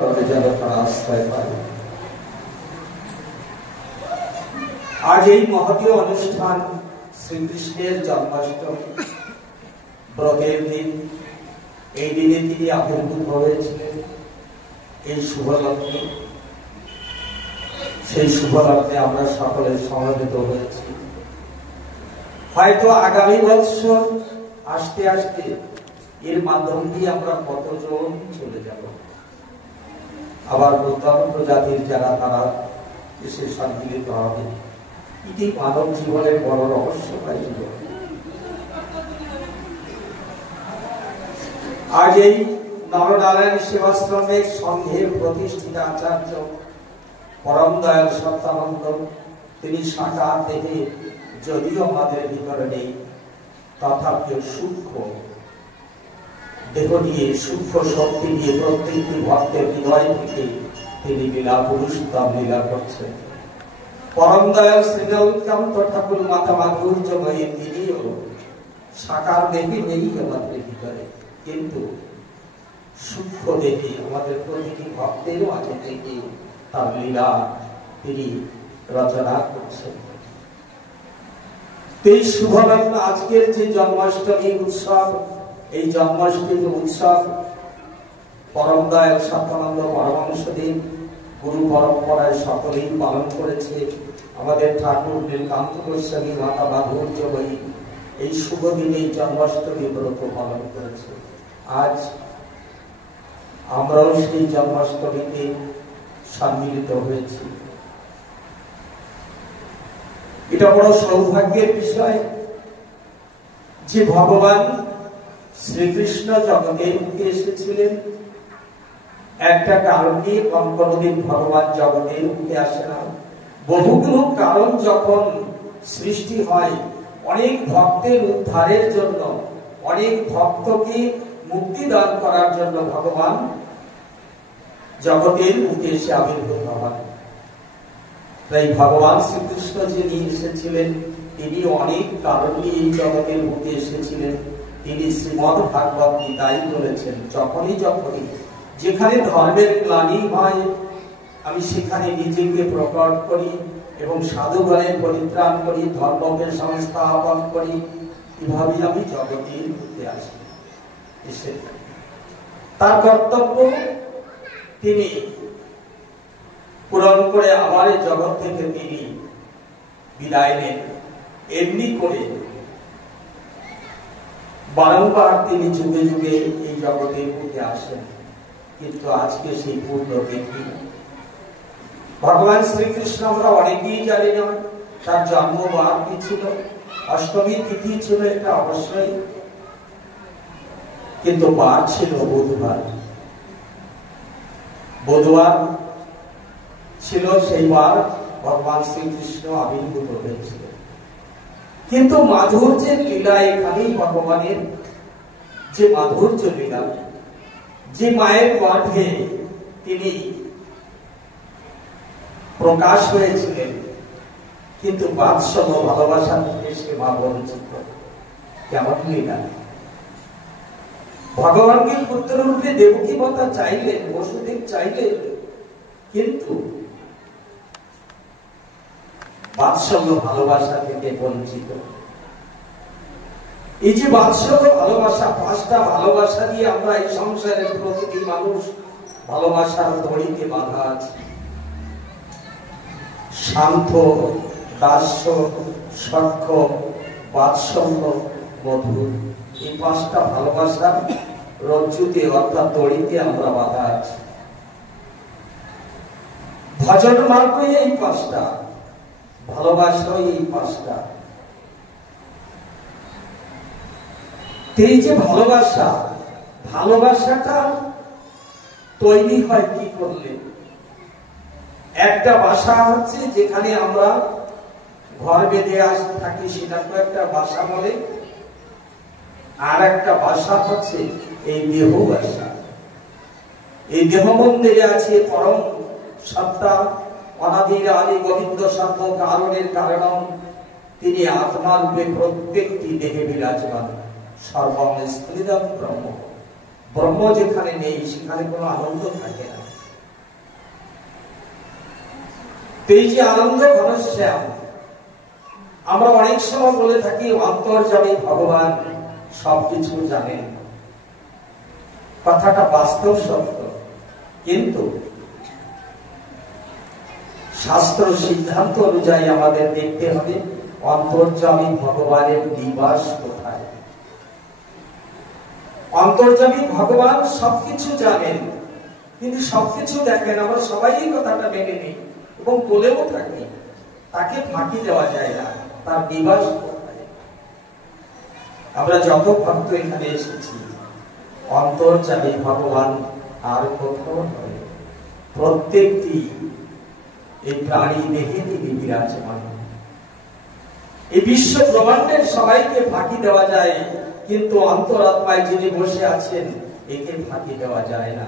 যেন তারা আশ্রয় পায়। আজ এই মহতীয় অনুষ্ঠান শ্রীকৃষ্ণের জন্মাষ্টমী ব্রতের দিন। এই দিনে তিনি আবির্ভূত হয়েছিলেন। এই শুভলগ্নে, সেই শুভলগ্নে আমরা সকলে সমবেত হয়েছি। হয়তো আগামী বৎসর আস্তে আস্তে এর মাধ্যম দিয়ে আমরা কতজন চলে যাব। আবার নূতন প্রজাতির যারা তারা এসে সম্মিলিত হবে। এটি মানব জীবনের বড় রহস্যময় জীবন। আজ এই নরনারায়ণ সেবাশ্রমের সংঘের প্রতিষ্ঠিত আচার্য পরম দয়াল সত্যানন্দ, তিনি সাকার দেহে যদিও আমাদের ভিতরে নেই, তথাপিও সূক্ষ্ম দেহ নিয়ে, সূক্ষ্ম শক্তি নিয়ে প্রত্যেকটি ভক্তের হৃদয় থেকে তিনি লীলা পুরুষোত্তম লীলা করছেন। পরম দয়াল শ্রীকান্ত ঠাকুর মাতা মাধুর্যময়ী তিনিও সাকার দেহে নেই আমাদের ভিতরে, কিন্তু সূক্ষ্ম দেহে আমাদের প্রতিটি ভক্তের মাঝে থেকে তার লীলা তিনি রচনা করছেন। এই শুভলগ্ন আজকের যে জন্মাষ্টমী উৎসব, এই জন্মাষ্টমী উৎসব পরম দয়াল সত্যানন্দ পরমহংসদেব গুরু পরম্পরায় সকলেই পালন করেছে। আমাদের ঠাকুর নীলকান্ত গোস্বামী মাতা মাধুর্যময়ী এই শুভ দিনে জন্মাষ্টমী ব্রত পালন করেছে। আজ আমরাও সেই জন্মাষ্টমীতে সম্মিলিত হয়েছি। এটা বড় সৌভাগ্যের বিষয় যে ভগবান শ্রীকৃষ্ণ জগতের বুকে এসেছিলেন একটা কারণ নিয়ে। কোনদিন ভগবান জগতের বুকে আসে না। বহুগুলো কারণ যখন সৃষ্টি হয়, অনেক ভক্তের উদ্ধারের জন্য, অনেক ভক্তকে মুক্তি দান করার জন্য ভগবান জগতের বুকে এসে আবির্ভূত হন। তাই ভগবান শ্রীকৃষ্ণ যিনি এসেছিলেন, তিনি অনেক কারণ নিয়ে এই জগতের বুকে এসেছিলেন। তিনি শ্রীমদ্ ভাগবত গীতায় বলেছেন, যখনই যেখানে ধর্মের গ্লানি হয় আমি সেখানে নিজেকে প্রকট করি এবং সাধুগণের পরিত্রাণ করি, ধর্মকে সংস্থাপন করি। এভাবে আমি জগতের বুকে আসি। তার কর্তব্য তিনি পূরণ করে আবার এই জগৎ থেকে তিনি বিদায় নেন। এমনি করে বারংবার তিনি যুগে যুগে এই জগতের বুকে আসেন, কিন্তু আজকে সেই পূর্ণ দেখি ভগবান শ্রীকৃষ্ণ আমরা অনেকেই জানি না তার জন্মবার কি ছিল, অষ্টমী তিথি ছিল এটা অবশ্যই, কিন্তু বার ছিল বুধবার। বুধবার ছিল সেই বার ভগবান শ্রীকৃষ্ণ আবির্ভূত হয়েছিল। কিন্তু মাধুর্যের লীলা এখানেই ভগবানের যে মাধুর্য লীলা, যে মায়ের গর্ভে তিনি প্রকাশ হয়েছিলেন, কিন্তু বাৎসল্য ভালোবাসা থেকে সে মা বঞ্চিত। কেমন লীলা! ভগবানকে পুত্র রূপে দেবকী মাতা চাইলেন, বসুদেব চাইলেন, কিন্তু বাৎসল্য ভালোবাসা থেকে বঞ্চিত। এই যে বাৎসল্য ভালোবাসা, পাঁচটা ভালোবাসা দিয়ে আমরা এই সংসারের প্রতিটি মানুষ ভালোবাসার দড়িতে বাঁধা আছে। শান্ত, দাস্য, সখ্য, বাৎসল্য, মধুর, এই পাঁচটা ভালোবাসার রজ্জুতে অর্থাৎ দড়িতে আমরা বাঁধা আছি। ভজন মার্গই এই পাঁচটা, ভালোবাসাই এই পাঁচটা। এই যে ভালোবাসাটা তৈরি হয় কি করলে? একটা বাসা হচ্ছে যেখানে আমরা ঘর বেঁধে থাকি, সেটাকে একটা বাসা বলে। আর একটা বাসা হচ্ছে এই দেহ বাসা। এই দেহ মন্দিরে আছে পরম সত্তা অনাদির আদি গোবিন্দ সর্ব কারণের কারণ। তিনি আত্মারূপে প্রত্যেকটি দেহে বিরাজমান। সর্বম স্থিরম ব্রহ্ম। ব্রহ্ম যেখানে নেই সেখানে কোনো আনন্দ থাকে না। এই যে আনন্দ ঘনশ্যাম, আমরা অনেক সময় বলে থাকি অন্তর্যামী ভগবান সবকিছু জানেন। কথাটা বাস্তব সত্য, কিন্তু শাস্ত্র সিদ্ধান্ত অনুযায়ী আমাদের দেখতে হবে অন্তর্যামী ভগবানের নিবাস কোথায়। অন্তর্যামী ভগবান সবকিছু জানেন, কিন্তু সবকিছু দেখেন। আমরা সবাই এই কথাটা মেনে নিই এবং বলেও থাকি, তাকে ফাঁকি দেওয়া যায় না। তার নিবাস কোথায়? আমরা যত ভক্ত এখানে এসেছি, অন্তর্যামী ভগবান আর কোথাও নয়, প্রত্যেকটি এই প্রাণী দেহে তিনি বিরাজমান। এই বিশ্ব ব্রহ্মাণ্ডের সবাইকে ফাঁকি দেওয়া যায়, কিন্তু অন্তরাত্মায় যিনি বসে আছেন একে ফাঁকি দেওয়া যায় না।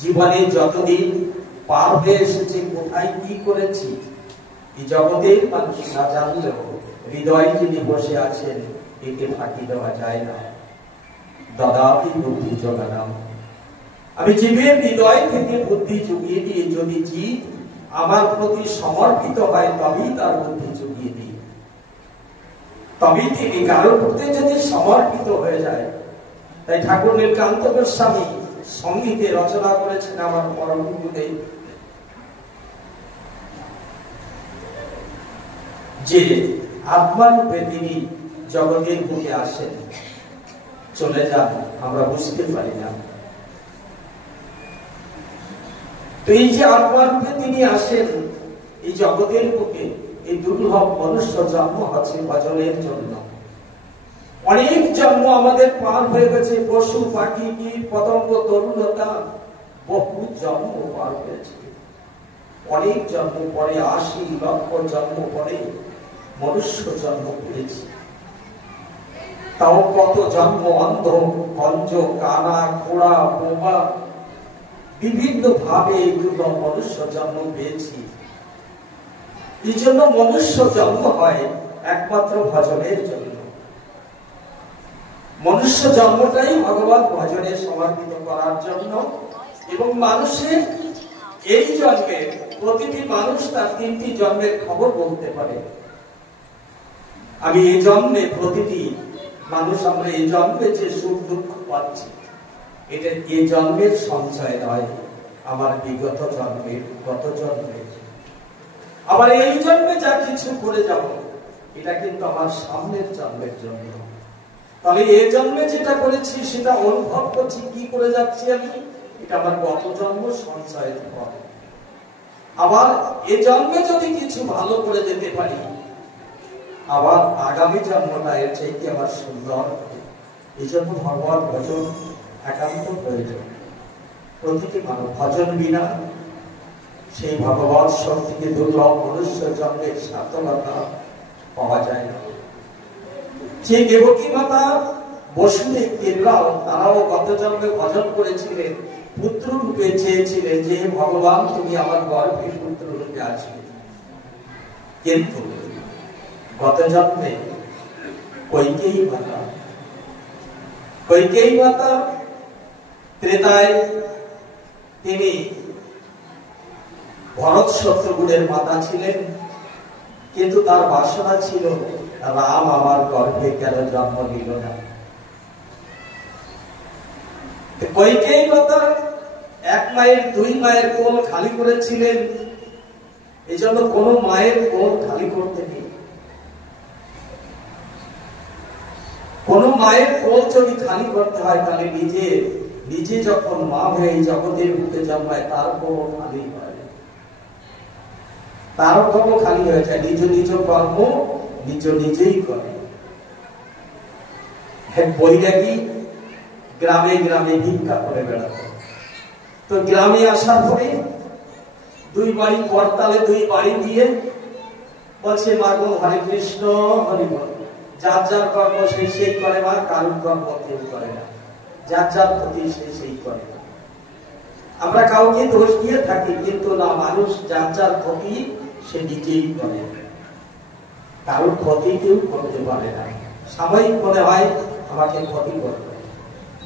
জীবনে যতদিন পার হয়ে এসেছে, কোথায় কি করেছি এই জগতের মানুষ না জানলেও হৃদয়ে যিনি বসে আছেন একে ফাঁকি দেওয়া যায় না। দদাতি বুদ্ধি যোগানাম, আমি জীবের হৃদয় থেকে বুদ্ধি জুগিয়ে দিয়ে যদি জীব আমার প্রতি সমর্পিত হয়, তবেই তার বুদ্ধি জুগিয়ে দিই। তবেই তিনি কারোর প্রতি যদি সমর্পিত হয়ে যায়। তাই ঠাকুর নীলকান্ত গোস্বামী সংগীতে রচনা করেছেন আমার পরম গুরুদেব, যে আত্মারূপে তিনি জগতের বুকে আসেন, চলে যান, আমরা বুঝতে পারি না। তো এই যে আত্মারূপে তিনি আসেন এই জগতের বুকে, এই দুর্লভ মনুষ্য জন্ম হচ্ছে ভজনের জন্য। অনেক জন্ম আমাদের পার হয়ে গেছে, পশু পাখি কীট পতঙ্গ তরুণতা বহু জন্ম পার হয়েছে। অনেক জন্ম পরে ৮০ লক্ষ জন্ম পরে মনুষ্য জন্ম পেয়েছে। তাও কত জন্ম অন্ধ কঞ্জ কানা খোড়া বোবা বিভিন্ন ভাবে এই দুর্লভ মনুষ্য জন্ম পেয়েছি। এই জন্য মনুষ্য জন্ম হয় একমাত্র ভজনের জন্য। মনুষ্য জন্মটাই ভগবত ভজনে সমর্পিত করার জন্য। এবং মানুষের এই জন্মে প্রতিটি মানুষ তার ৩টি জন্মের খবর বলতে পারে। আমি এই জন্মে, প্রতিটি মানুষ আমরা এই জন্মে যে সুখ দুঃখ পাচ্ছি, এটা এই জন্মের সঞ্চয় নয়, আমার বিগত জন্মের, গত জন্মের। আবার এই জন্মে যা কিছু করে যাব, এটা কিন্তু আমার সামনের জন্মের জন্য। তাহলে এই জন্মে যেটা করেছি সেটা অনুভব করছি, কি করে যাচ্ছি আমি, এটা আমার গত জন্ম সঞ্চয়ের ফল। আবার এই জন্মে যদি কিছু ভালো করে যেতে পারি, আবার আগামী জন্মটা এর চাইতে আমার সুন্দর হবে। এই জন্য ভগবত ভজন একান্ত প্রয়োজন। প্রতিটি মানব ভজন বিনা সেই ভগবত শক্তিকে দুর্লভ মনুষ্য জন্মের সার্থকতা পাওয়া যায় না। যে দেবকী মাতা বসুদেব দেবরাও, তারাও গত জন্মে ভজন করেছিলেন, পুত্র রূপে চেয়েছিলেন যে ভগবান তুমি আমার গর্ভে পুত্র রূপে আসবে। কিন্তু গত জন্মে কৈকেয়ী মাতা ত্রেতায় তিনি ভরত শত্রুঘ্নের মাতা ছিলেন, কিন্তু তার বাসনা ছিল রাম আমার গর্ভে কেন জন্ম নিল না। কৈকেয়ী মাতা ১ মায়ের ২ মায়ের কোল খালি করেছিলেন, এই জন্য কোন মায়ের কোল খালি করতে নেই। কোন মায়ের কোল যদি খালি করতে হয়, তাহলে নিজে যখন মা হয়ে এই জগতের বুকে জন্মায়, তার কোল খালি হয়, তারও কোল খালি হয়ে যায়। নিজ নিজ কর্ম নিজেই করে। বৈরাগী গ্রামে গ্রামে ভিক্ষা করে বেড়াতো। তো গ্রামে আসার পরে ২ বাড়ি করতালে ২ বাড়ি দিয়ে বলছে, মা গো হরে কৃষ্ণ হরি বল। যার যার কর্ম সেই করে মা, কারুর কর্ম কেউ করে না। যার যার ক্ষতি সেই করে। আমরা কাউকে দোষ দিয়ে থাকি, কিন্তু না, মানুষ যার যার ক্ষতি সে নিজেই করে, কারোর ক্ষতি কেউ করতে পারে না। সাময়িক মনে হয় আমাকে ক্ষতি করবে,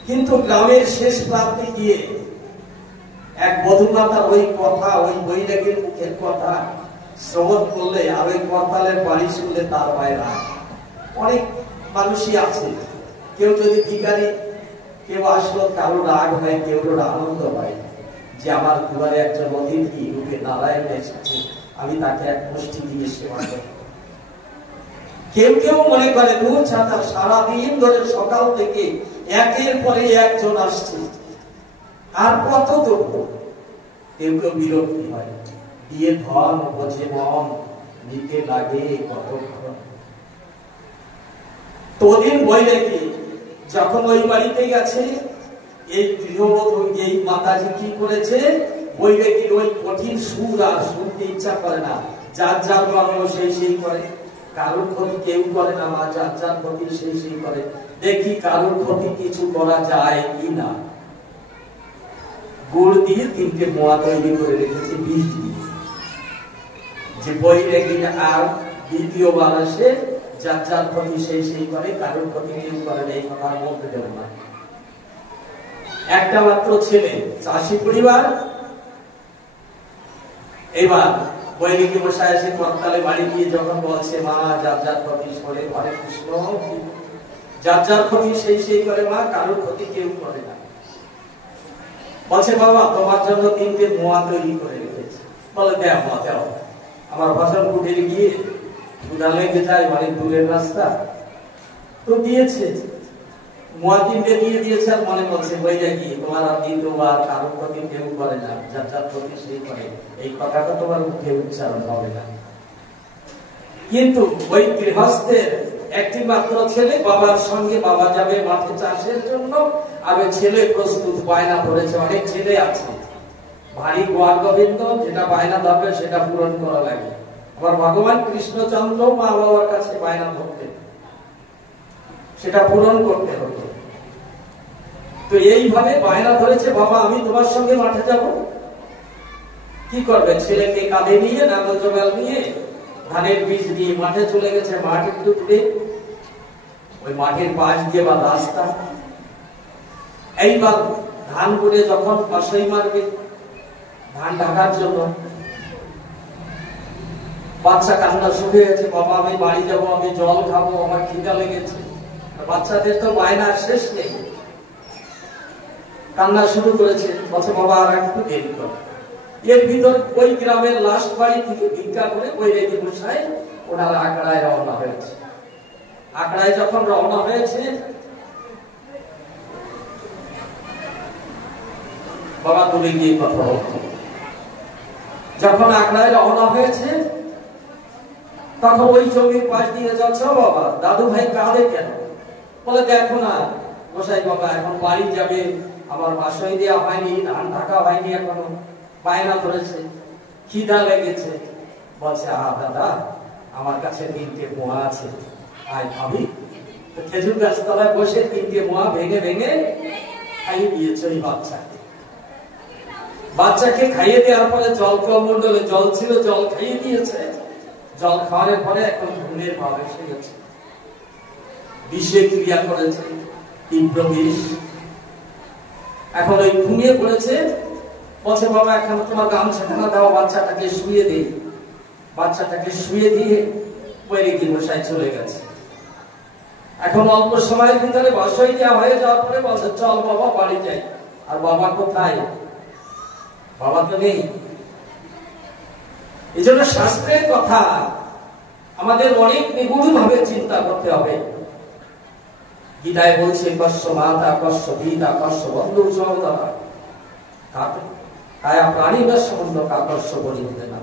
কিন্তু গ্রামের শেষ প্রান্তে গিয়ে এক বধূমাতার ওই কথা, ওই বৈরাগীর মুখের কথা শ্রবণ করলে আর ওই করতালের বাড়ি শুনলে তার বাইরা অনেক মানুষই আছে। কেউ যদি ভিখারি, কেউ আসলো কারো রাগ হয়, কেউ আনন্দ হয় যে আমার দুয়ারে একজন অতিথি রূপে নারায়ণ এসেছে, আমি তাকে এক মুষ্টি দিয়ে সেবা করি। কেউ কেউ মনে করে দূর ছাতা সারাদিন ধরে সকাল থেকে একের পরে একজন আসছে, আর কত দেব। কেউ কেউ বিরক্তি হয়, দিয়ে ধন বোঝে মন, নিতে লাগে কতক্ষণ। তোদিন বৈরাগী যখন ওই বাড়িতে গেছে, এই গৃহবধূ এই মাতাজি কি করেছে, বৈরাগীর ওই কঠিন সুর আর শুনতে ইচ্ছা করে না। যার যার কর্ম সেই করে, কারোর ক্ষতি কেউ করে না, মা যার যার ক্ষতি সেই করে। দেখি কারোর ক্ষতি কিছু করা যায় কি না। গুড় দিয়ে 3টে মোয়া তৈরি করে রেখেছে, বিষ দিয়ে, যে বৈরাগী আর দ্বিতীয়বার আসে যার যার ক্ষতি সেই করে, কারোর ক্ষতি কেউ করে না, এই কথা বলতে দেব না। একটা মাত্র ছেলে, চাষি পরিবার। এবার বৈরাগী মশাই এসে করতালে বাড়ি গিয়ে যখন বলছে, মা যার যার ক্ষতি করে, হরে কৃষ্ণ, যার যার ক্ষতি সেই করে মা, কারোর ক্ষতি কেউ করে না। বলছে, বাবা তোমার জন্য 3টে মোয়া তৈরি করে রেখেছি। বলে, দেও মা দেও। আমার ভজন কুটিরে গিয়ে ক্ষুধা লেগে যায়, মানে দূরের রাস্তা, তো দিয়েছে মোয়া 3টে দিয়ে দিয়েছে। আর মনে বলছে, বৈরাগী তোমার আর দ্বিতীয়বার কারোর ক্ষতি কেউ করে না, যার যার ক্ষতি সেই করে, এই কথাটা তোমার মুখে উচ্চারণ হবে না। কিন্তু ওই গৃহস্থের একটি মাত্র ছেলে, বাবার সঙ্গে বাবা যাবে মাঠে চাষের জন্য, আর ওই ছেলে প্রস্তুত, বায়না করেছে। অনেক ছেলে আছে ভারী গোয়ার গোবিন্দ, যেটা বায়না ধরবে সেটা পূরণ করা লাগে। আবার ভগবান কৃষ্ণচন্দ্র মা বাবার কাছে বায়না ধরতেন, সেটা পূরণ করতে হতো। তো এইভাবে বায়না ধরেছে, বাবা আমি তোমার সঙ্গে মাঠে যাব। কি করবে, ছেলেকে কাঁধে নিয়ে, নাগল জোগাল নিয়ে, ধানের বীজ দিয়ে মাঠে চলে গেছে। মাঠ একটু দূরে, ওই মাঠের পাশ দিয়ে বা রাস্তা। এইবার ধান করে যখন পাশাই মারবে ধান ঢাকার জন্য, বাচ্চা কান্না শুরু হয়েছে, বাবা আমি বাড়ি যাব, আমি জল খাবো, আমার খিদা লেগেছে। বাচ্চাদের তো বায়নার শেষ নেই, কান্না শুরু করেছে। বলছে, বাবা আর একটু দেরি কর। এর ভিতর ওই গ্রামের লাস্ট বাড়ি থেকে ভিক্ষা করে বৈরাগী মশাই ওনার আখড়ায় রওনা হয়েছে। আখড়ায় যখন রওনা হয়েছে, বাবা দূরে গিয়ে কথা বলছে। যখন আখড়ায় রওনা হয়েছে, তখন ওই জমির পাশ দিয়ে যাচ্ছে। বাবা দাদু ভাই কাঁদে কেন? বলে, দেখো না মশাই, বাবা এখন বাড়ি যাবে, আমার বাসায় দেওয়া হয়নি, ধান ঢাকা হয়নি এখনো, বায়না ধরেছে, খিদা লেগেছে। বলছে, দাদা আমার কাছে 3টে মোয়া আছে, আয় খাবি। খেজুর গাছ তলায় বসে 3টে মোয়া ভেঙে ভেঙে খাইয়ে দিয়েছে ওই বাচ্চাকে। বাচ্চাকে খাইয়ে দেওয়ার পরে জল কমণ্ডলে জল ছিল, জল খাইয়ে দিয়েছে। জল খাওয়ানোর পরে এখন ঘুমের ভাব এসে গেছে, বিষে ক্রিয়া করেছে, তীব্র বিষ। এখন ওই ঘুমিয়ে পড়েছে। বলছে, বাবা এখন তোমার গামছাখানা দাও, বাচ্চাটাকে শুয়ে দিই। বাচ্চাটাকে শুয়ে দিয়ে বৈরাগী মশাই চলে গেছে। এখন অল্প সময়ের ভিতরে বাসায় দেওয়া হয়ে যাওয়ার পরে বলছে, চল বাবা বাড়ি যাই। আর বাবা কোথায়? বাবা তো নেই। এই জন্য শাস্ত্রের কথা আমাদের অনেক নিগুড় ভাবে চিন্তা করতে হবে। গীতায় বলছে, কস্য মাতা কস্য পিতা কস্য বন্ধু সহোদরা কায়া প্রাণীরা সম্বন্ধ কাকস্য বলিতে না।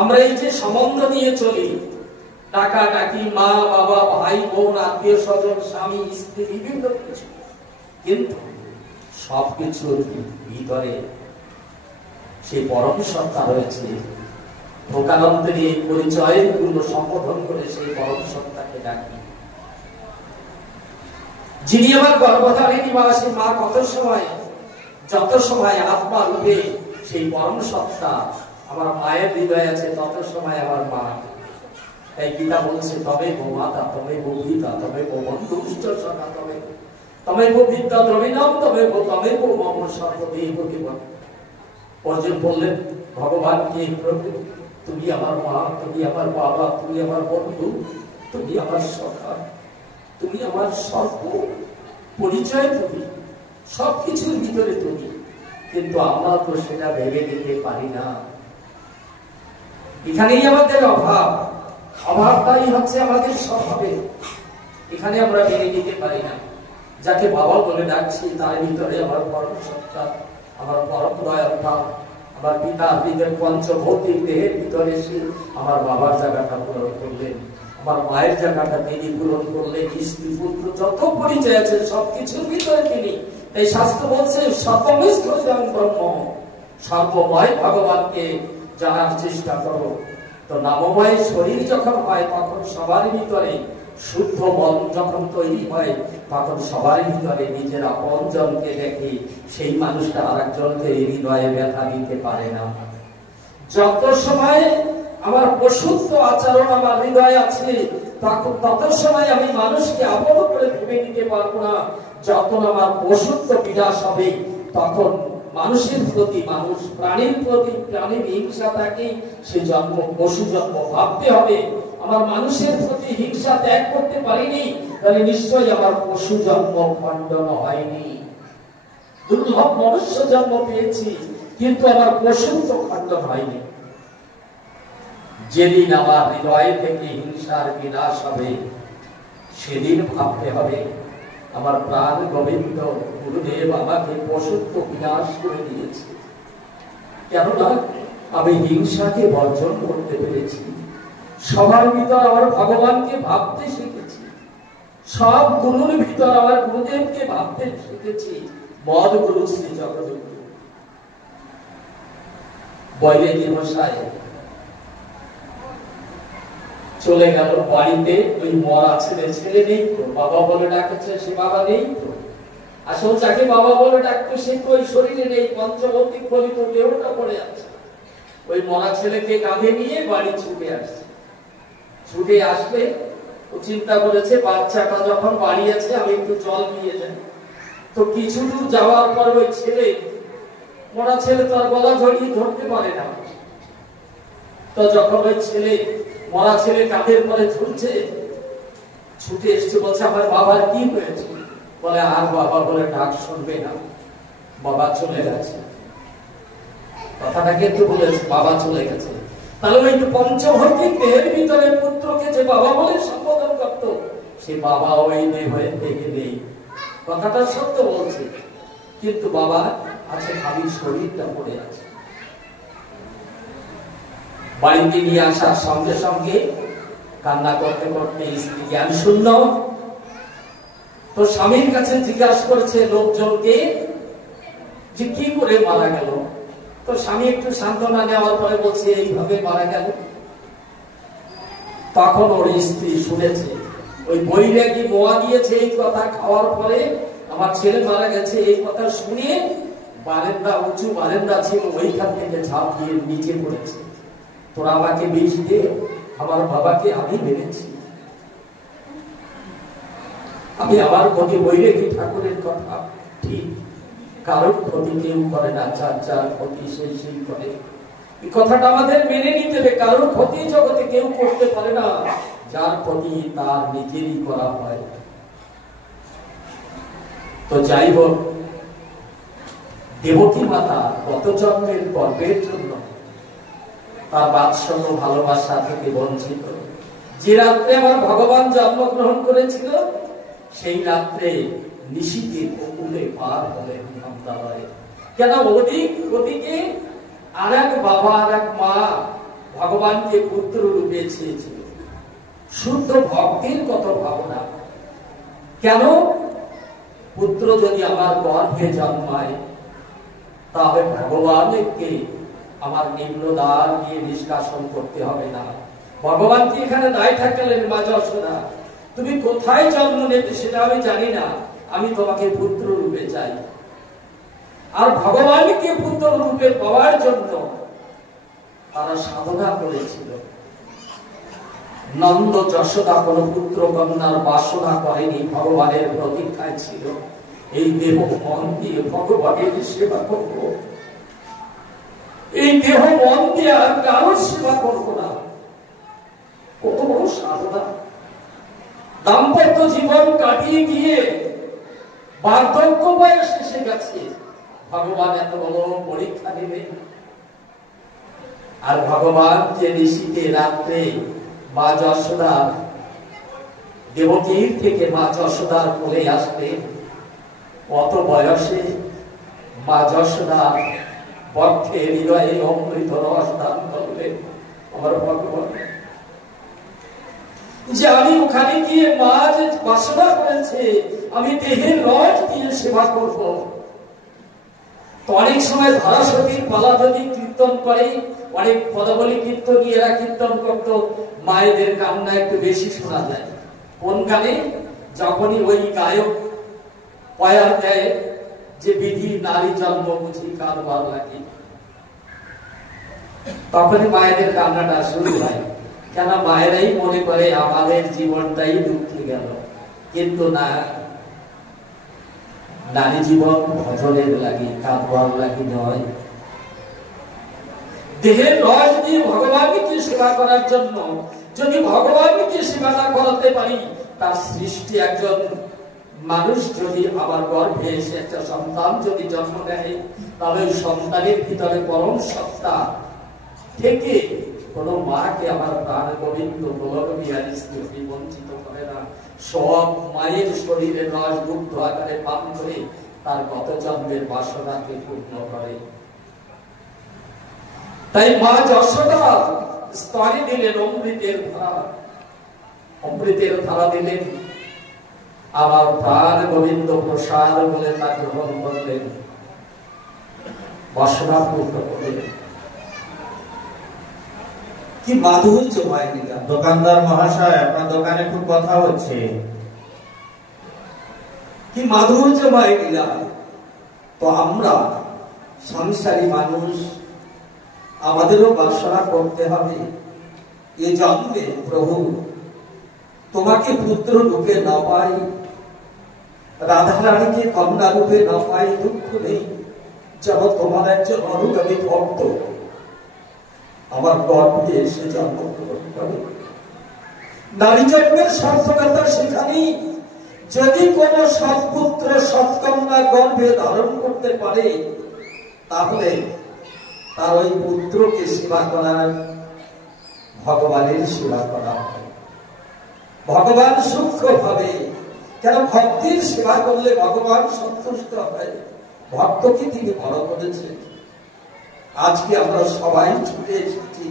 আমরা এই যে সম্বন্ধ নিয়ে চলি, টাকা টাকি, মা বাবা, ভাই বোন, আত্মীয় স্বজন, স্বামী স্ত্রী, বিভিন্ন কিছু, কিন্তু সবকিছুর ভিতরে সেই পরম সত্তা রয়েছে। ভোকানন্দের এই পরিচয়ের পূর্ণ সম্বোধন করে সেই পরম সত্তাকে ডাকি, যিনি আমার গর্ভধারিণী মা। সেই মা যত সময় আত্মা রূপে সেই পরম সত্তা আমার মায়ের হৃদয় আছে, তত সময় আমার মা। তাই গীতা বলছে, তবে গো মাতা, তবে গো পিতা, তবে গো বন্ধু সখা, তবে গো বিদ্যা দ্রবিণম, তবে গো মম সর্বদেব জীবন। অর্জুন বললেন ভগবানকে, প্রভু তুমি আমার মা, তুমি আমার বাবা, তুমি আমার বন্ধু, তুমি আমার সখা, তুমি আমার সর্ব পরিচয়, তুমি সবকিছুর ভিতরে তুমি, কিন্তু আমরা তো সেটা ভেবে নিতে পারি না। এখানেই আমাদের অভাবটাই হচ্ছে আমাদের স্বভাবে। এখানে আমরা মেনে নিতে পারি না। যাকে বাবা বলে ডাকছি তার ভিতরে আমার পরম সত্তা, আমার পরম দয়ালুতা, আমার পিতা হৃদয়ের পঞ্চভৌতিক দেহের ভিতরে এসে আমার বাবার জায়গাটা পূরণ করলেন, আমার মায়ের জায়গাটা তিনি পূরণ করলেন, স্ত্রী পুত্র যত পরিচয় আছে সবকিছুর ভিতরে তিনি। তাই শাস্ত্র বলছে সর্বমিষ্ঠং ব্রহ্ম, সর্বময় ভগবানকে জানার চেষ্টা করো। তো নামময় শরীর যখন হয় তখন সবার ভিতরে শুদ্ধ মন যখন তৈরি হয় তখন সবার ভিতরে নিজের আপনজনকে দেখে সেই মানুষটা আরেকজনকে হৃদয়ে ব্যথা দিতে পারে না। যত সময় আমার পশুত্ব আচরণ আমার হৃদয়ে আছে তত সময় আমি মানুষকে আপন করে ভেবে নিতে পারবো না। যখন আমার পশুত্ব বিনাশ হবে তখন মানুষের প্রতি, মানুষ প্রাণীর প্রতি প্রাণীর হিংসা থাকে, সে জন্ম পশু জন্ম ভাবতে হবে। আমার মানুষের প্রতি হিংসা ত্যাগ করতে পারিনি, তাহলে নিশ্চয়ই আমার পশু জন্ম খণ্ডন হয়নি। দুর্লভ মনুষ্য জন্ম পেয়েছি কিন্তু আমার পশুত্ব খণ্ডন হয়নি। যেদিন আমার হৃদয় থেকে হিংসার বিনাশ হবে সেদিন ভাবতে হবে আমার প্রাণ গোবিন্দ গুরুদেব আমাকে পশুত্ব বিনাশ করে দিয়েছে, কেননা আমি হিংসাকে বর্জন করতে পেরেছি। সবার ভিতর আমার ভগবানকে ভাবতে শিখেছি, সব গুরুর ভিতর আমার গুরুদেবকে ভাবতে শিখেছি। মদ গুরু শ্রী জগদ্গুরু বৈরাগী মশাই চলে গেল বাড়িতে, ওই মরা ছেলে নেই তো, বাবা বলে ডাকেছে সে বাবা নেই তো, আসলে যাকে বাবা বলে ডাকতো সে তো ওই শরীরে নেই, পঞ্চভৌতিক ফলিত দেহটা পড়ে আছে। ওই মরা ছেলেকে কাঁধে নিয়ে বাড়ি ছুটে আসছে। ছুটে আসলে ও চিন্তা করেছে বাচ্চাটা যখন বাড়ি আছে আমি একটু জল নিয়ে যাই। তো কিছু দূর যাওয়ার পর ওই ছেলে, মরা ছেলে তো আর গলা জড়িয়ে ধরতে পারে না, তো যখন ওই ছেলে, মরা ছেলে কাঁধের পরে ঝুলছে, ছুটে এসছে, বলছে আমার বাবার কি হয়েছে? বলে আর বাবা বলে ডাক শুনবে না, বাবা চলে গেছে। কথাটাকে একটু বলেছে বাবা চলে গেছে। তাহলে ওই পঞ্চভৌতিক দেহের ভিতরে পুত্রকে যে বাবা বলে সম্বোধন করত, সে বাবা ওই দেহে থেকে নেই। কথাটা সত্য বলছে, কিন্তু বাবা আছে, খালি শরীরটা পড়ে আছে। বাড়িতে নিয়ে আসার সঙ্গে সঙ্গে কান্না করতে করতে স্ত্রী জ্ঞান শূন্য, তো স্বামীর কাছে জিজ্ঞাসা করছে লোকজনকে যে কি করে মারা গেল। তো স্বামী একটু সান্ত্বনা নেওয়ার পরে বলছে এইভাবে মারা গেল। তখন ওর স্ত্রী শুনেছে, ওই বৈরাগী মোয়া দিয়েছে এই কথা খাওয়ার পরে আমার ছেলে মারা গেছে, এই কথা শুনে বারান্দা, উঁচু বারান্দা ছিল, ওইখান থেকে ঝাঁপ দিয়ে নিচে পড়েছে। তোরা আমাকে বিষ দিয়ে আমার বাবাকে আমি মেরেছি, আমি আমার প্রতি বৈরাগী ঠাকুরের কথা ঠিক, কারোর ক্ষতি কেউ করে না, যার যার ক্ষতি সেই সেই করে। এই কথাটা আমাদের মেনে নিতে হবে, কারোর ক্ষতি জগতে কেউ করতে পারে না, যার ক্ষতি তার নিজেরই করা হয়। তো যাই হোক, দেবকী মাতা গত জন্মের গর্বের জন্য তার বাৎসল্য ভালোবাসা থেকে বঞ্চিত। যে রাত্রে আমার ভগবান জন্মগ্রহণ করেছিল সেই রাত্রে নিশীথে বকুলে পার হলেন নন্দালয়ে। কেন ওদিকে আর এক বাবা আর এক মা ভগবানকে পুত্র রূপে চেয়েছিল। শুদ্ধ ভক্তির কত ভাবনা। কেন? পুত্র যদি আমার গর্ভে জন্মায় তাহলে ভগবানকে আমার নিম্নদ্বার দিয়ে নিষ্কাশন করতে হবে না। ভগবান কি এখানে দায় থাকলেন, মা যশোদা তুমি কোথায় জন্ম নেবে সেটা আমি জানি না, আমি তোমাকে পুত্র রূপে চাই। আর ভগবানকে পুত্র রূপে পাওয়ার জন্য তারা সাধনা করেছিল। নন্দ যশোদা কোন পুত্র কন্যার বাসনা করেনি, ভগবানের প্রতীক্ষায় ছিল এই দেহ মন দিয়ে ভগবানের সেবা করব। এই দেহ মন দিয়ে আর কারোর সেবা করবো না। কত বড় সাধনা! দাম্পত্য জীবন কাটিয়ে গিয়ে বার্ধক্য বয়স এসে গেছে, ভগবান এত বড় পরীক্ষা নেবে। আর ভগবান যে ঋষিকে রাত্রে মা যশোদা দেবকীর থেকে মা যশোদার কোলে আসবে, কত বয়সে মা যশোদা বক্ষে হৃদয়ে অমৃত রস দান করলেন আমার ভগবান। যে আমি ওখানে গিয়ে মা যে বাসনা করেছে আমি দেহের রস দিয়ে সেবা করব। তো অনেক সময় ধারাসতীর পালা যদি কীর্তন করে, অনেক পদাবলী কীর্তনীয়রা কীর্তন করত, মায়েদের কান্না একটু বেশি শোনা যায়। কোন গানে? যখনই ওই গায়ক পয়ার দেয় যে বিধি নারী জন্ম বুঝি কারবার লাগে, তখনই মায়েদের কান্নাটা শুরু হয়। কেন? মায়েরাই মনে করে আমাদের জীবনটাই দুঃখে গেল। কিন্তু না, নারী জীবন ভজনের লাগে, কাঁদবার লাগে নয়। দেহের রস দিয়ে ভগবানকে সেবা করার জন্য, যদি ভগবানকে সেবা না করাতে পারি, তার সৃষ্টি একজন মানুষ যদি আমার গর্ভে এসে একটা সন্তান যদি জন্ম নেয়, তাহলে ওই সন্তানের ভিতরে পরম সত্তা থেকে কোন মাকে আমার প্রাণ গোবিন্দ গোলকবিহারী স্মৃতি বঞ্চিত করে না। সব মায়ের শরীরে রস দুগ্ধ আকারে পান করে তার গত জন্মের বাসনাকে পূর্ণ করে। তাই মা যশোদা স্তরে দিলেন অমৃতের ধারা, অমৃতের ধারা দিলেন। আমার প্রাণ গোবিন্দ প্রসাদ বলে তা গ্রহণ করলেন, বাসনা পূর্ণ করলেন। কি মাধুর্য মায়ের লীলা! দোকানদার মহাশয়, আপনার দোকানে খুব কথা হচ্ছে। কি মাধুর্য মায়ের লীলা! তো আমরা সংসারী মানুষ, আমাদেরও বাসনা করতে হবে এ জন্মে প্রভু তোমাকে পুত্র রূপে না পাই, রাধা রানীকে কন্যা রূপে না পাই, দুঃখ নেই। যেন তোমার একজন অনুগামী ভক্ত আমার গর্ভে এসে জন্মগ্রহণ করে। নারী জন্মের সার্থকতা সেখানেই। যদি কোন সৎপুত্র সৎকন্যা গর্ভে ধারণ করতে পারে, তাহলে তার ওই পুত্রকে সেবা করার ভগবানের সেবা করা হয়। ভগবান সূক্ষ্ম ভাবে, কেন ভক্তির সেবা করলে ভগবান সন্তুষ্ট হয়। ভক্তকে তিনি বড় করেছেন। আজকে আমরা সবাই ছুটে এসেছি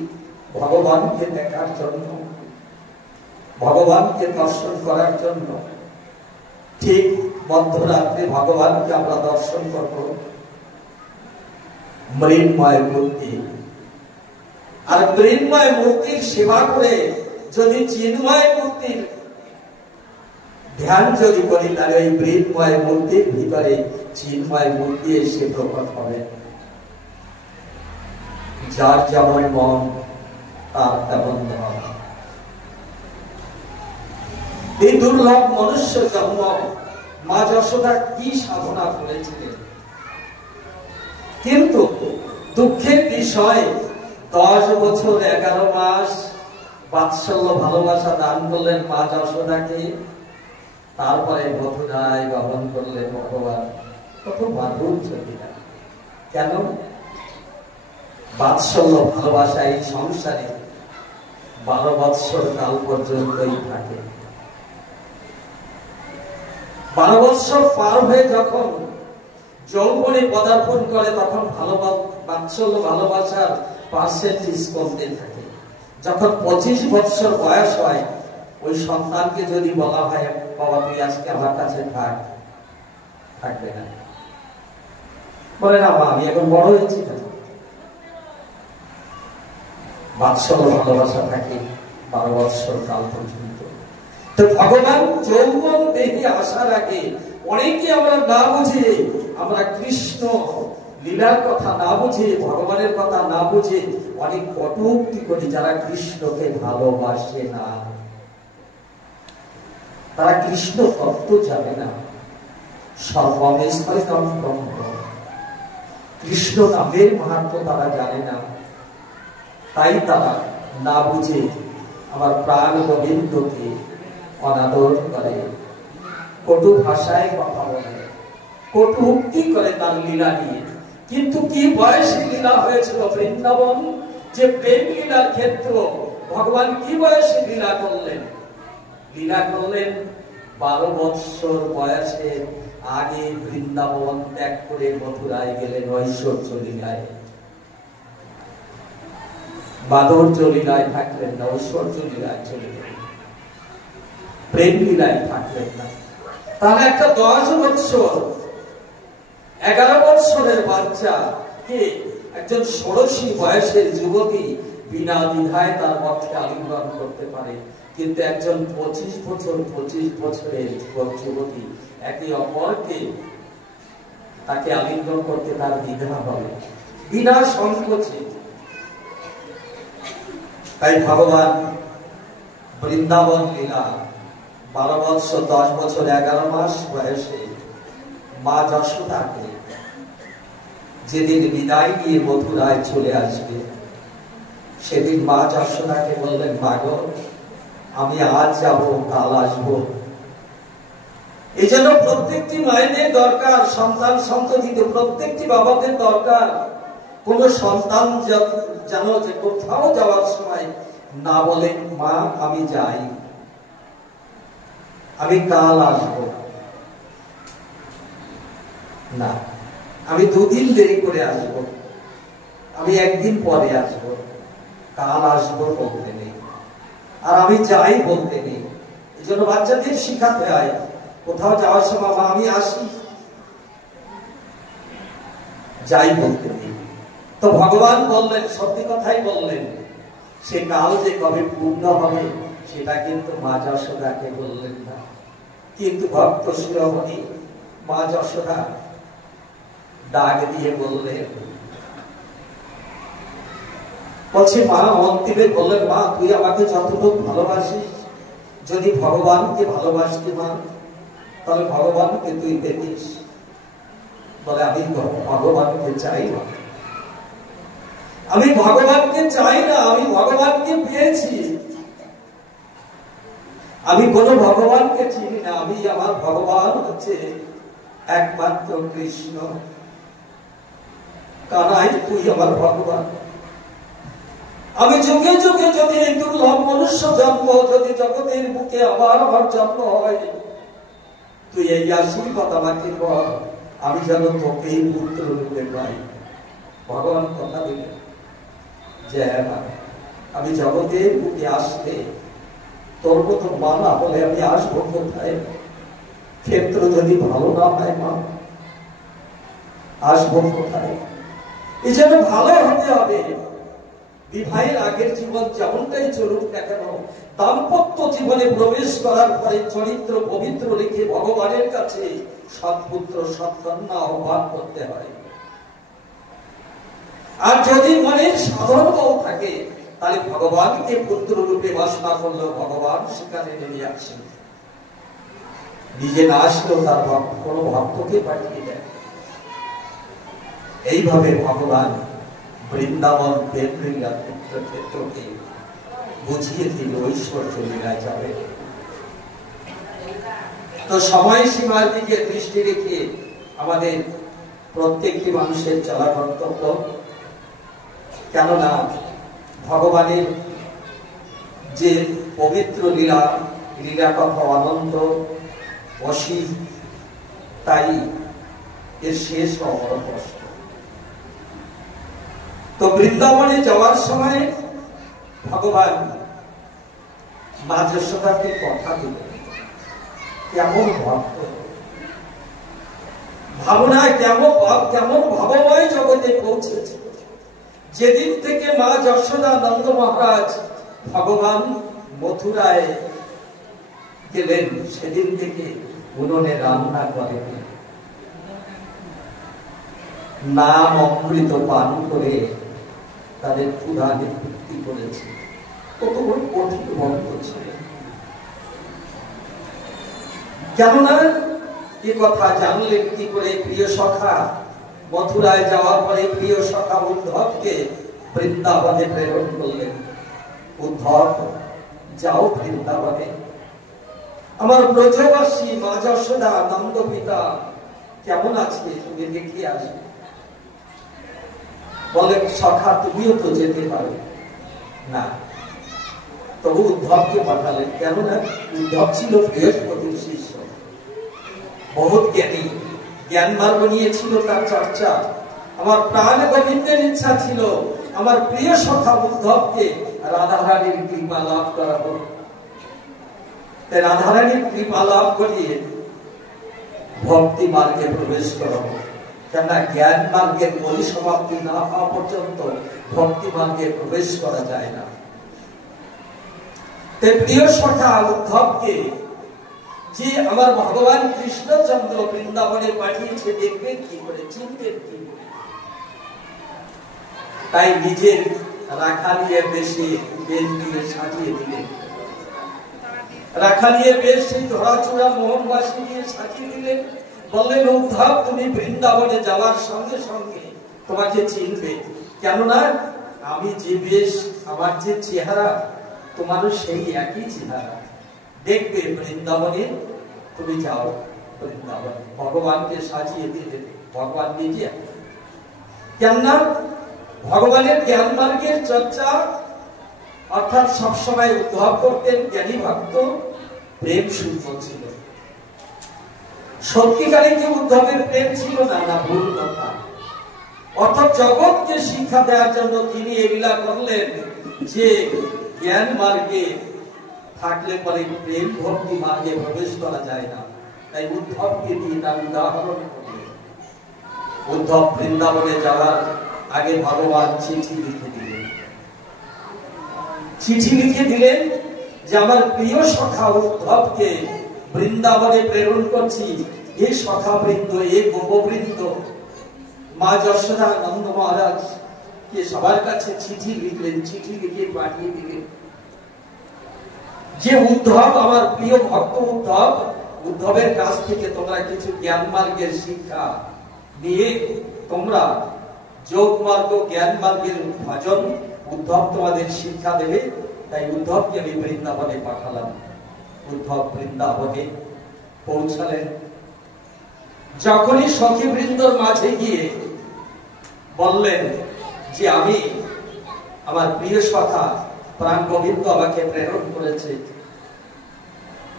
ভগবানকে দেখার জন্য, ভগবানকে দর্শন করার জন্য। ঠিক মধ্যরাত্রে ভগবানকে আমরা দর্শন করব মৃন্ময় মূর্তি। আর মৃন্ময় মূর্তির সেবা করে যদি চিন্ময় মূর্তির ধ্যান যদি করি, তাহলে ওই মৃন্ময় মূর্তির ভিতরে চিন্ময় মূর্তি এসে প্রকট হবে। যার যেমন মন তার তেমন ধন। এই দুর্লভ মনুষ্য জন্ম মা যশোদা কি সাধনা করেছিলেন। কিন্তু দুঃখের বিষয় 10 বছর 11 মাস বাৎসল্য ভালোবাসা দান করলেন মা যশোদাকে, তারপরে মথুরায় গমন করলেন ভগবান। কত মাধুর্য! কেন? বাৎসল্য ভালোবাসা এই সংসারে 12 বৎসর কাল পর্যন্তই থাকে। 12 বৎসর পার হয়ে যখন যৌবনে পদার্পণ করে, তখন বাৎসল্য ভালোবাসার পার্সেন্টেজ কমতে থাকে। যখন 25 বৎসর বয়স হয়, ওই সন্তানকে যদি বলা হয় বাবা তুই আজকে আমার কাছে থাক, থাকবে না। বলে না মা আমি এখন বড় হয়েছি না। বাৎসল্য ভালোবাসা থাকে 12 বৎসর কাল পর্যন্ত। তো ভগবান যৌবন দেহে আসার আগে অনেকে আমরা না বুঝে, আমরা কৃষ্ণ লীলার কথা না বুঝে, ভগবানের কথা না বুঝে অনেক কটূক্তি করি। যারা কৃষ্ণকে ভালোবাসে না, তারা কৃষ্ণ তত্ত্ব জানে না। সর্বমেশ্বরে কৃষ্ণ নামের মাহাত্ম্য তারা জানে না, তাই তারা না বুঝে আমার প্রাণ গোবিন্দকে অনাদর করে, কটু ভাষায় কথা বলে, কটু উক্তি করে তার লীলা নিয়ে। কিন্তু কি বয়সে লীলা হয়েছিল বৃন্দাবন, যে প্রেম লীলার ক্ষেত্র ভগবান কি বয়সে লীলা করলেন? লীলা করলেন 12 বৎসর বয়সে। আগে বৃন্দাবন ত্যাগ করে মথুরায় গেলেন ঐশ্বর্য লীলায়, মাধুর্য লীলায় থাকলেন না, ঐশ্বর্য লীলায় চলে গেলেন, প্রেম লীলায় থাকলেন না। তাহলে একটা 10 বৎসর 11 বৎসরের বাচ্চা কে একজন ষোড়শী বয়সের যুবতী বিনা দ্বিধায় তার পক্ষে আলিঙ্গন করতে পারে, কিন্তু একজন 25 বছরের যুবতী একে অপরকে তাকে আলিঙ্গন করতে তার দ্বিধা হবে, বিনা সংকোচে। তাই ভগবান বৃন্দাবন লীলা 12 বৎসর 10 বছর 11 মাস বয়সে মা যশোদাকে যেদিন বিদায় নিয়ে মথুরায় চলে আসবে, সেদিন মা যশোদাকে বললেন, মা গো, আমি আজ যাব, কাল আসবো। এই জন্য প্রত্যেকটি মায়েদের দরকার, সন্তান সন্ততিতে প্রত্যেকটি বাবাদের দরকার, কোন সন্তান যেন যে কোথাও যাওয়ার সময় না বলেন, মা আমি যাই, আমি কাল আসবো না, আমি 2 দিন দেরি করে আসবো, আমি 1 দিন পরে আসবো, কাল আসবো বলতে নেই, আর আমি যাই বলতে নেই। এই জন্য বাচ্চাদের শিখাতে হয়, কোথাও যাওয়ার সময় মা আমি আসি, যাই বলতে নেই। তো ভগবান বললেন, সত্যি কথাই বললেন, সে কাল যে কবে পূর্ণ হবে সেটা কিন্তু মা যশোদাকে বললেন না। কিন্তু ভক্ত শিরোমণি মা যশোদা ডাক দিয়ে বললেন, বলছে মা অন্তিমে বললেন, মা তুই আমাকে যতটুকু ভালোবাসিস, যদি ভগবানকে ভালোবাসতি মা, তাহলে ভগবানকে তুই পেতিস। বলে আমি ভগবানকে চাই না, আমি ভগবানকে চাই না, আমি ভগবানকে পেয়েছি, আমি কোন ভগবানকে চিনি না, আমি আমার ভগবান হচ্ছে একমাত্র কৃষ্ণ। কানাই তুই আমার ভগবান। আমি যুগে যুগে যদি এই দুর্লভ মনুষ্য জন্ম, যদি জগতের বুকে আবার আমার জন্ম হয়, তুই এই আশীর্বাদ আমাকে কর, আমি যেন তোকেই পুত্র রূপে পাই। ভগবান কথা দিলেন যে আমি জগতের বুকে আসলে তোর মতো মা না বলে আমি আসবো কোথায়? ক্ষেত্র যদি ভালো না হয় মা, আসবো কোথায়? এই জন্য ভালো হতে হবে। বিবাহের আগের জীবন যেমনটাই চলুক না কেন, দাম্পত্য জীবনে প্রবেশ করার পরে চরিত্র পবিত্র রেখে ভগবানের কাছে সৎপুত্র সৎকন্যা আহ্বান করতে হয়। আর যদি মনের সাধর্ম থাকে, তাহলে ভগবানকে পুত্র রূপে বাসনা করলেও ভগবান সেখানে নেমে আসেন। নিজে না আসলেও তার কোন ভক্তকে পাঠিয়ে দেয়। এইভাবে ভগবান বৃন্দাবন প্রেমলীলা ক্ষেত্রকে বুঝিয়ে দিল ঐশ্বর্য লীলায় যাবে। তো সময় সীমার দিকে দৃষ্টি রেখে আমাদের প্রত্যেকটি মানুষের চলা কর্তব্য। কেননা ভগবানের যে পবিত্র লীলা, লীলা কথা অনন্ত অসীম, তাই এর শেষ হওয়ার কষ্ট। তো বৃন্দাবনে যাওয়ার সময় ভগবান মা যশোদাকে কথা দিল, কেমন ভক্ত, ভাবনায় কেমন ভাবময় জগতে পৌঁছেছে। যেদিন থেকে মা যশোদা নন্দ মহারাজ ভগবান মথুরায় গেলেন, সেদিন থেকে উনুনে রান্না করেন, নাম অমৃত পান করে তাদের ক্ষুধা নিবৃত্তি করেছে। কত বড় কঠিন ভক্ত ছিলেন। কেননা এ কথা জানলেন কি করে প্রিয় সখা মথুরায় যাওয়ার পরে প্রিয় সখা উদ্ধবকে বৃন্দাবনে প্রেরণ করলেন। উদ্ধব, যাও বৃন্দাবনে, আমার ব্রজবাসী মা যশোদা নন্দ পিতা কেমন আছে তুমি দেখে আসবে। বলে সখা তুমিও তো যেতে পারো না। তবু উদ্ধবকে পাঠালেন, কেননা উদ্ধব ছিল বৃহস্পতির শিষ্য, বহুত জ্ঞানী, জ্ঞান মার্গ নিয়েছিল তার চর্চা। আমার প্রাণ গোবিন্দের ইচ্ছা ছিল আমার প্রিয় সখা উদ্ধবকে রাধারানীর কৃপা লাভ করাবো। রাধারানীর কৃপা লাভ করিয়ে ভক্তি মার্গে প্রবেশ করাবো, কেননা জ্ঞান মার্গের পরিসমাপ্তি না হওয়া পর্যন্ত ভক্তি মার্গে প্রবেশ করা যায় না। প্রিয় সখা উদ্ধবকে যে আমার ভগবান কৃষ্ণচন্দ্র বৃন্দাবনে পাঠিয়েছে, দেখবেন কি করে, চিনবেন কি করে। তাই নিজের রাখালিয়ে বেশে বেল দিয়ে সাজিয়ে দিলেন, রাখালিয়ে বেশ সেই ধরাচূড়া মোহনবাসী দিয়ে সাজিয়ে দিলেন। বললেন, উদ্ধব তুমি বৃন্দাবনে যাওয়ার সঙ্গে সঙ্গে তোমাকে চিনবে, কেননা আমি যে বেশ, আমার যে চেহারা, তোমারও সেই একই চেহারা। দেখবে বৃন্দাবনে তুমি যাও, বৃন্দাবনে ভগবানকে সাজিয়ে দিয়ে দেবে, ভগবান নিজে। কেননা ভগবানের জ্ঞান মার্গের চর্চা অর্থাৎ সবসময় উদ্ধব করতেন। জ্ঞানী ভক্ত, প্রেম শূন্য ছিল। সত্যিকারে কি উদ্ধবের প্রেম ছিল না? না, ভুল কথা। অর্থাৎ জগৎকে শিক্ষা দেওয়ার জন্য তিনি এগুলা করলেন যে জ্ঞান মার্গে থাকলে পরে প্রেম ভক্তি মার্গে প্রবেশ করা যায় না। তাই উদ্ধবকে দিয়ে তার উদাহরণ করলেন। উদ্ধব বৃন্দাবনে যাওয়ার আগে ভগবান চিঠি লিখে দিলেন। চিঠি লিখে দিলেন যে আমার প্রিয় সখা উদ্ধবকে বৃন্দাবনে প্রেরণ করছি। এই সখা বৃন্দ, এই গোপবৃন্দ, মা যশোদা নন্দ মহারাজ কে সবার কাছে চিঠি লিখলেন, চিঠি লিখে পাঠিয়ে দিলেন যে উদ্ধব আমার প্রিয় ভক্ত উদ্ধব, উদ্ধবের কাছ থেকে তোমরা কিছু জ্ঞান মার্গের শিক্ষা নিয়ে তোমরা যোগ মার্গ জ্ঞান মার্গের ভজন উদ্ধব তোমাদের শিক্ষা দেবে। তাই উদ্ধবকে আমি বৃন্দাবনে পাঠালাম। উদ্ধব বৃন্দাবনে পৌঁছালেন। যখনই সখী বৃন্দর মাঝে গিয়ে বললেন যে আমি আমার প্রিয় সখা প্রাণ গোবিন্দ আমাকে প্রেরণ করেছে,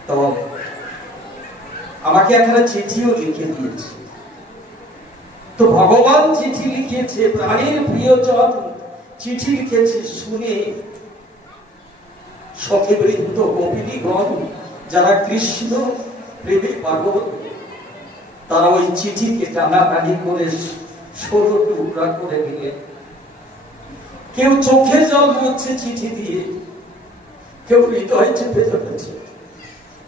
তো আমাকে একটা চিঠিও লিখে দিয়েছে। তো ভগবান চিঠি লিখেছে, প্রাণের প্রিয়জন চিঠি লিখেছে শুনে সখী বৃন্দ গোপিনীগণ যারা কৃষ্ণ প্রেমে পাগল, তারা ওই চিঠিকে টানাটানি করে 16 টুকরা করে দিলেন। কেউ চোখে জল মুছছে চিঠি দিয়ে, কেউ হৃদয় চেপে ধরেছে,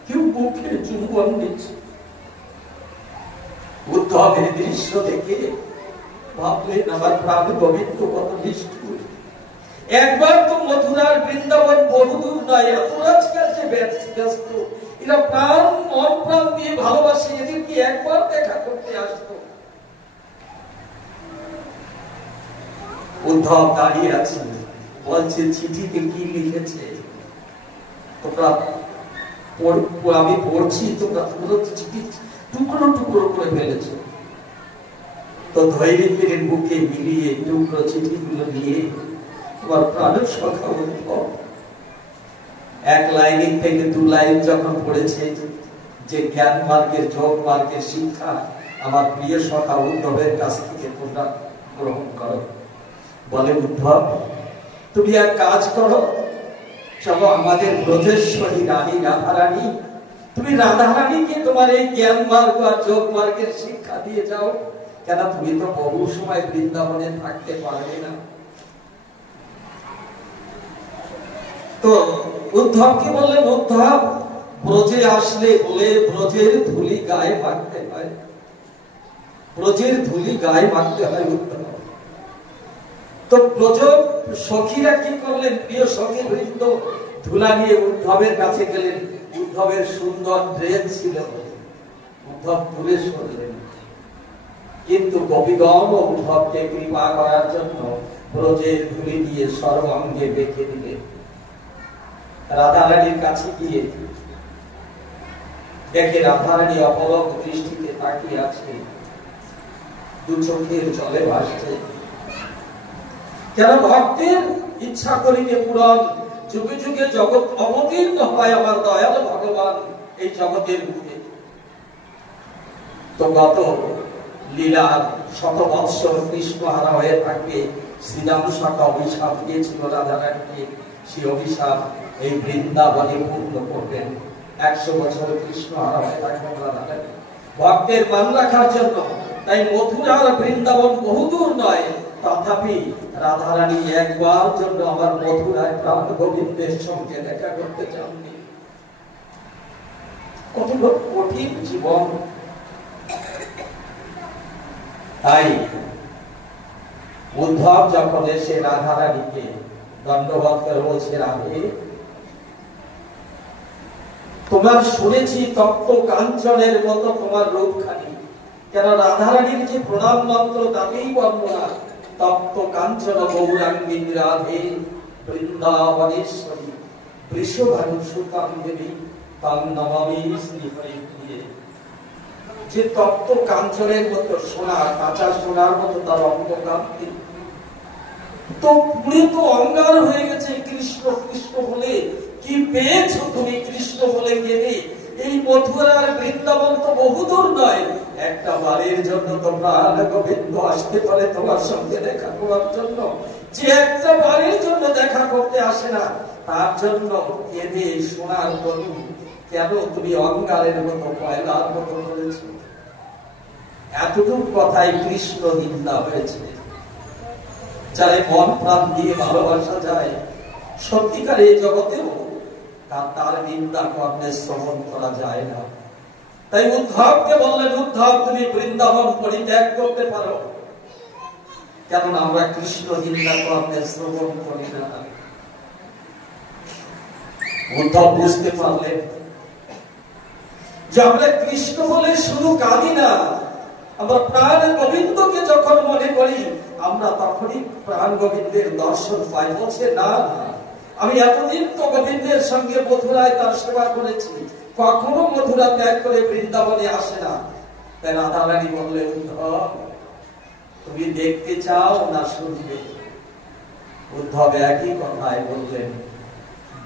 কেউ মুখে চুম্বন দিচ্ছে। উদ্ধবের দৃশ্য দেখে ভাবলেন আমার প্রাণ গোবিন্দ কত নিষ্ঠুর। একবার তো মথুরার বৃন্দাবন বহুদূর নয়, এত আজকাল যে ব্যস্ত, এরা প্রাণ মন প্রাণ দিয়ে ভালোবাসে, এদেরকে একবার দেখা করতে আসতো। উদ্ধব দাঁড়িয়ে আছে, বলছে চিঠিতে কি লিখেছে তোমরা, আমি পড়ছি, তোমরা চিঠি টুকরো টুকরো করে ফেলেছ। তো ধৈর্যের বুকে মিলিয়ে টুকরো চিঠিগুলো নিয়ে তোমার প্রাণের সখা উদ্ধব 1 লাইন থেকে 2 লাইন যখন পড়েছে যে জ্ঞান মার্গের যোগ মার্গের শিক্ষা আমার প্রিয় সখা উদ্ধবের কাছ থেকে তোমরা গ্রহণ করো। বলে উদ্ধব, তুমি এক কাজ করো, চলো আমাদের ব্রজেশ্বরী রানী রাধারানী, তুমি রাধারানীকে তোমার এই জ্ঞান মার্গ আর যোগ মার্গের শিক্ষা দিয়ে যাও। কেন তুমি তো বহু সময় বৃন্দাবনে থাকতে পারবে না। তো উদ্ধবকে বললেন, উদ্ধব ব্রজে আসলে বলে ব্রজের ধুলি গায়ে মাখতে হয়, ব্রজের ধুলি গায়ে মাখতে হয় উদ্ধব। তো ব্রজ সখীরা কি করলেন, প্রিয় সখী বৃন্দ ধুলা নিয়ে উদ্ধবের কাছে গেলেন। উদ্ধবের সুন্দর ড্রেস ছিল, উদ্ধব তুলে সরলেন। কিন্তু গোপীগণ উদ্ধবকে কৃপা করার জন্য ব্রজের ধুলি দিয়ে সর্বাঙ্গে বেঁধে দিলেন। রাধারানীর কাছে গিয়ে দেখে রাধারানী অপলক দৃষ্টিতে তাকিয়ে আছে, দু চোখের জলে ভাসছে। কেন ভক্তের ইচ্ছা করিতে পূরণ, যুগে যুগে জগৎ অবতীর্ণ হয় আমার দয়াল ভগবান এই জগতের বুকে। তো গত লীলার শত বৎসর কৃষ্ণহারা হয়ে থাকবে, শ্রীরাম শাখা অভিশাপ দিয়েছিল রাধারানীকে, সেই অভিশাপ এই বৃন্দাবনে পূর্ণ করবেন। 100 বছর কৃষ্ণহারা হয়ে থাকবেন রাধারানী ভক্তের মান রাখার জন্য। তাই মথুরার বৃন্দাবন বহুদূর নয়, তথাপি রাধারানী একবার জন্য আমার মথুরায় প্রাণ গোবিন্দের সঙ্গে দেখা করতে চাননি। কত কঠিন জীবন। তাই উদ্ধব যখন এসে রাধারানীকে দণ্ডবত করে বলছে, রাধে তোমার শুনেছি তপ্ত কাঞ্চনের মতো তোমার রূপখানি। কেন রাধারানীর যে প্রণাম মন্ত্র তাতেই বর্ণনা, তপ্ত কাঞ্চন গৌরাঙ্গী রাধে বৃন্দাবনেশ্বরী বৃষভানু সুতাং দেবী তাং নমামি শ্রীহরিপ্রিয়ে। যে তপ্ত কাঞ্চনের মতো সোনা, কাঁচা সোনার মতো তার অঙ্গকান্তি, তো পুরে তো অঙ্গার হয়ে গেছে কৃষ্ণ কৃষ্ণ বলে। কি পেয়েছো তুমি কৃষ্ণ বলে গেলে? এই মথুরার বৃন্দাবন তো বহুদূর নয়, একটা বারের জন্য তোমরা গোবিন্দ আসতে পারে তোমার সঙ্গে দেখা করার জন্য। যে একটা বারের জন্য দেখা করতে আসে না, তার জন্য কেঁদে সোনার তনু কেন তুমি অঙ্গারের মতো কয়লার মতো করেছো? এতটুকু কথাই কৃষ্ণ নিন্দা হয়েছে। যারা মন প্রাণ দিয়ে ভালোবাসা যায়, সত্যিকার এই জগতেও তার নিন্দা কর্ণে শ্রবণ করা যায় না। তাই উদ্ধবকে বললেন, উদ্ধব তুমি বৃন্দাবন পরিত্যাগ করতে পারো, কেননা আমরা কৃষ্ণ নিন্দা কর্ণে শ্রবণ করি না। উদ্ধব বুঝতে পারলেন যে আমরা কৃষ্ণ বলে শুধু কাঁদি না, আমরা প্রাণ গোবিন্দকে যখন মনে করি আমরা তখনই প্রাণ গোবিন্দের দর্শন পাই। বলছে না, আমি এতদিন তো গোবিন্দের সঙ্গে মথুরায় তার সেবা করেছি, কখনো মথুরা ত্যাগ করে বৃন্দাবনে আসে না। তাই রাধারানী বললেন, উদ্ধব তুমি দেখতে চাও না শুনবে? উদ্ধব একই কথায় বললেন,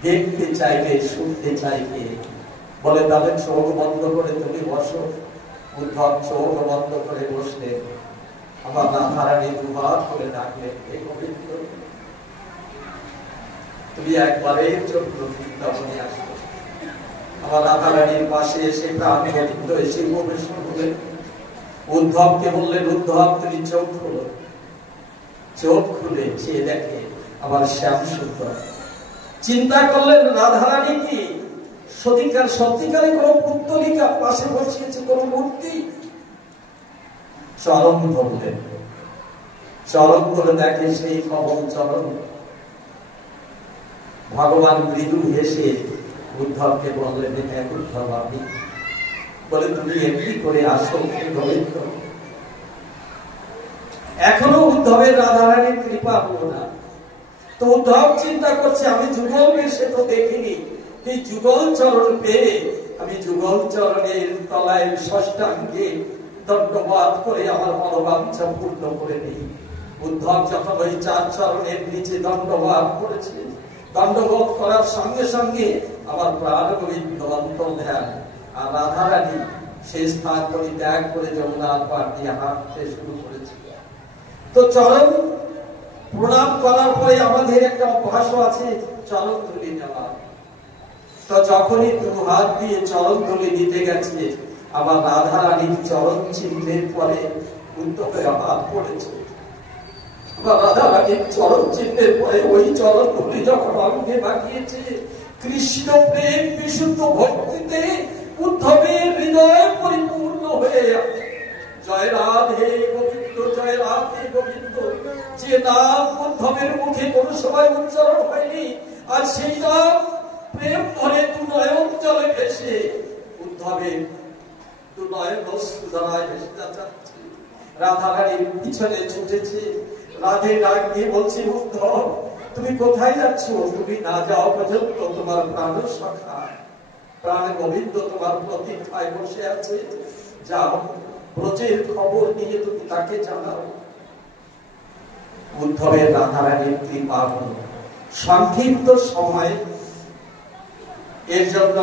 দেখতে চাইবে শুনতে চাইবে। বলে তাহলে চোখ বন্ধ করে তুমি বসো। উদ্ধব চোখ বন্ধ করে বসলেন। আমার রাধারানী দুহাত করে ডাকলেন, হে গোবিন্দ তুমি একবারের জন্য বৃন্দাবনে আসো। আমার রাধারানীর পাশে এসে প্রাণ গোবিন্দ এসে প্রবেশ করলেন। উদ্ধবকে বললেন, উদ্ধব তুমি চোখ খুলো। চোখ খুলে চেয়ে দেখে আমার শ্যাম সুন্দর। চিন্তা করলেন রাধারানী কি সত্যিকারে কোন পুত্তলিকা পাশে বসিয়েছে, কোন মূর্তি? চরণ ধরলেন, চরণ ধরে দেখে সেই কমল চরণ। ভগবান মৃদু হেসে উদ্ধবকে বললেন, হ্যাঁ উদ্ধব আপনি। বলে তুমি এমনি করে আসো গোবিন্দ। এখনো উদ্ধবের রাধারানীর কৃপা হলো না। তো উদ্ধব চিন্তা করছে, আমি যুগল বেশে তো দেখিনি, এই যুগল চরণ পেয়ে আমি যুগল চরণের তলায় ষষ্ঠাঙ্গে দণ্ডবাদ করে আমার মনোবাঞ্ছা পূর্ণ করে নিই। উদ্ধব যখন ওই 4 চরণের নিচে দণ্ডবাদ করেছে, দণ্ডবোধ করার সঙ্গে সঙ্গে আমার প্রাণ গোবিন্দ অন্তর্ধান। আর রাধারানী সেই স্থান পরিত্যাগ করে যমুনার পার দিয়ে হাঁটতে শুরু করেছে। তো চরণ প্রণাম করার পরে আমাদের একটা অভ্যাস আছে চরণ ধুলি নেওয়া। তো যখনই দু হাত দিয়ে চরণ ধুলি দিতে গেছে, আমার রাধারানীর চরণ চিহ্নের পরে উদ্ধবের হাত পড়েছে। রাধারানীর চরণ চিহ্নের পরে ওই চরণ ধুলি যখন অঙ্গে মাখিয়েছে, কৃষ্ণ প্রেম বিশুদ্ধ ভক্তিতে উদ্ধবের হৃদয় পরিপূর্ণ হয়ে জয় রাধে গোবিন্দ, জয় রাধে গোবিন্দ যে নাম উদ্ধবের মুখে কোনো সময় উচ্চারণ হয়নি, আর সেই নাম প্রেম ভরে দু নয়ন জলে ভেসে উদ্ধবের দু নয়ন অশ্রু ধারায় ভেসে যাচ্ছে। রাধারানীর পিছনে ছুটেছে। রাধে ডাক দিয়ে বলছে, উদ্ধব তুমি কোথায় যাচ্ছ? তুমি না যাওয়া পর্যন্ত তোমার প্রাণ সখা প্রাণ গোবিন্দ তোমার প্রতীক্ষায় বসে আছে। যাও, ব্রজের খবর নিয়ে তুমি তাকে জানাও। উদ্ধবের রাধারানীর কৃপা হল। সংক্ষিপ্ত সময়, এর জন্য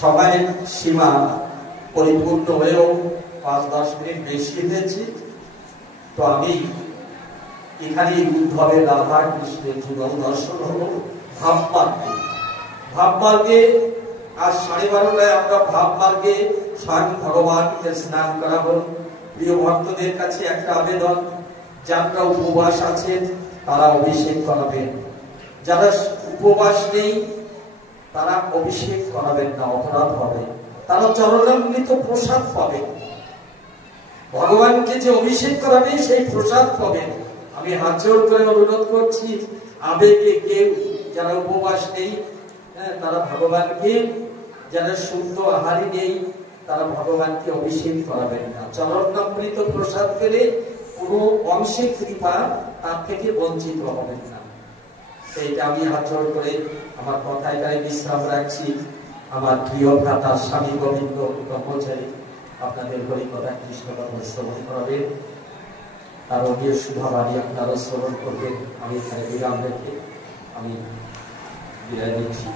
সময়ের সীমা পরিপূর্ণ হয়েও 5-10 মিনিট বেশি হয়েছে। তো আমি এখানে উদ্ধবের রাধা কৃষ্ণের জীবন দর্শন হলো ভাবমার্গে। ভাবমার্গে আজ 12:30 আমরা ভাবমার্গে স্বয়ং ভগবানকে স্নান করাবো। প্রিয় ভক্তদের কাছে একটা আবেদন, যারা উপবাস আছেন তারা অভিষেক করাবেন, যারা উপবাস নেই তারা অভিষেক করাবেন না, অপরাধ হবে। তারা চরণামৃত প্রসাদ পাবেন, ভগবানকে যে অভিষেক করাবে সেই প্রসাদ পাবেন। আমি হাত জোড় করে অনুরোধ করছি, আবেগে কেউ যারা উপবাস নেই তারা ভগবানকে, যারা শুদ্ধ আহারী নেই তারা ভগবানকে অভিষেক করাবেন না। চরণামৃত প্রসাদ পেলে কোনো অংশে কৃপা তার থেকে বঞ্চিত হবেন না। এইটা আমি হাত জোড় করে আমার কথায় বিশ্রাম রাখছি। আমার প্রিয় ভ্রাতা স্বামী গোবিন্দ ব্রহ্মচারী আপনাদের হরিকথা কৃষ্ণ কথা শ্রবণ করাবেন, তার অডিও শুভাবাণী আপনারা শ্রবণ করবেন। আমি এখানে বিরাম রেখে আমি বিদায় নিচ্ছি।